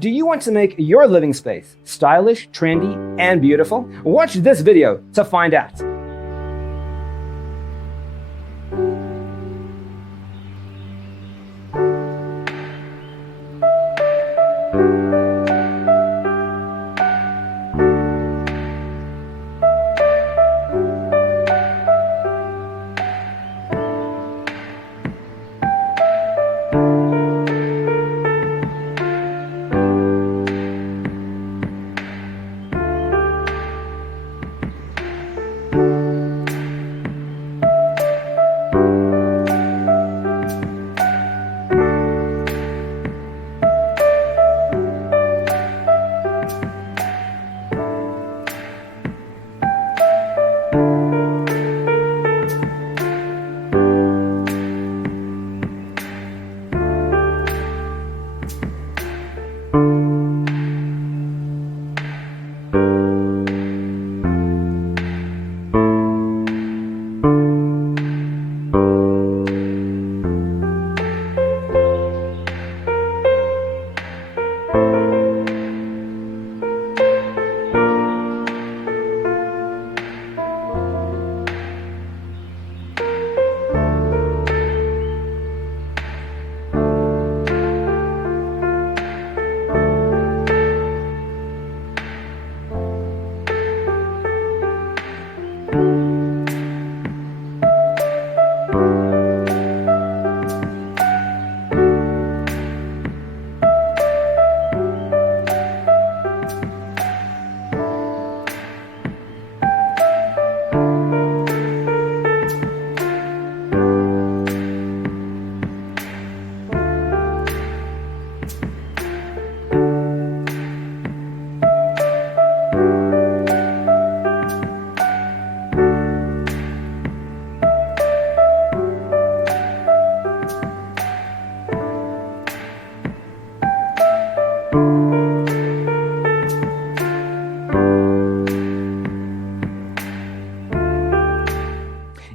Do you want to make your living space stylish, trendy, and beautiful? Watch this video to find out.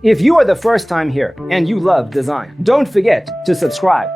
If you are the first time here and you love design, don't forget to subscribe.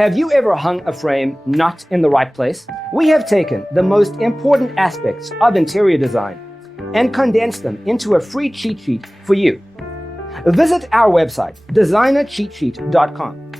Have you ever hung a frame not in the right place? We have taken the most important aspects of interior design and condensed them into a free cheat sheet for you. Visit our website, designercheatsheet.com.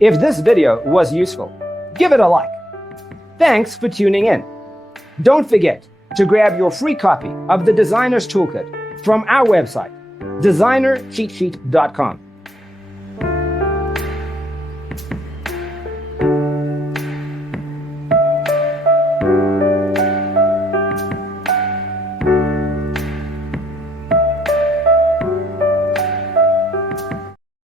If this video was useful, give it a like. Thanks for tuning in. Don't forget to grab your free copy of the Designer's Toolkit from our website, designercheatsheet.com.